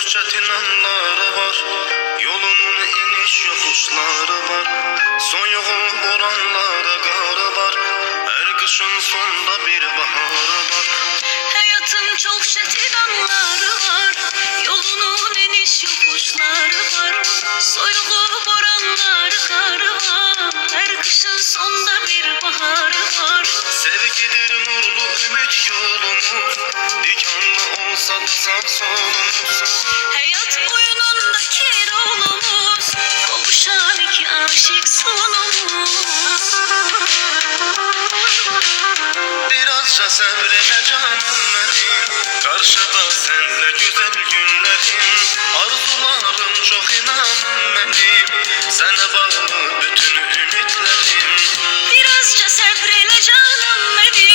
çok çetin anları var. Yolunun iniş yokuşları var. Soyuğu boranları karı var. Her kışın sonunda bir baharı var. Hayatın çok çetin anları var. Yolunun iniş yokuşları var. Soyuğu boranları karı var. Her kışın sonunda bir baharı var. Sevgidir nurlu ümit yolumuz. Dikenli olsa da sağ solumuz. Hayat oyunundaki rolumuz. Kavuşan iki aşık sonumuz. Birazca sabredeceğim benim. Karşıda senle güzel günlerim.